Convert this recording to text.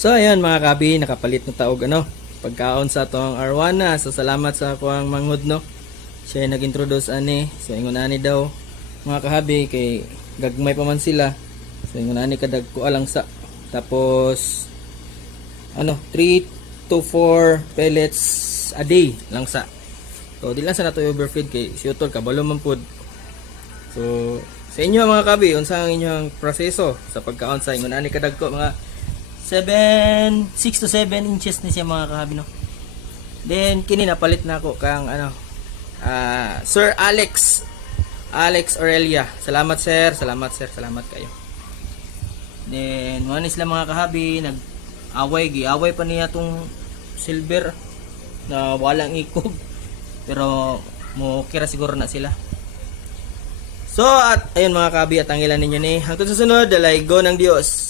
So ayan mga kabi, nakapalit na taog pagkaon sa atong arwana. So salamat sa ako ang manghud no. Siya yung nag-introduce ani. So ingon ani daw mga kahabi kay gagmay pa man sila. So ingon ani kadag ko alang sa. Tapos 3 to 4 pellets a day lang sa. So di lang sa nato overfeed kay siyotol kabalo man pud. So sa inyo mga kabi, unsa ang inyong proseso sa pagkaon sa ingon ani kadag ko mga 6 to 7 inches na siya mga kahabi no. Then kini napalit na ako kang Sir Alex Aurelia. Salamat sir, salamat kayo. Then mo sila mga kahabi giaway pa niya tong silver na walang ikog. Pero mo kira siguro na sila. So at ayun mga kahabi, at ang ilan ninyo ni hangtod sa sunod, dalay go ng Dios.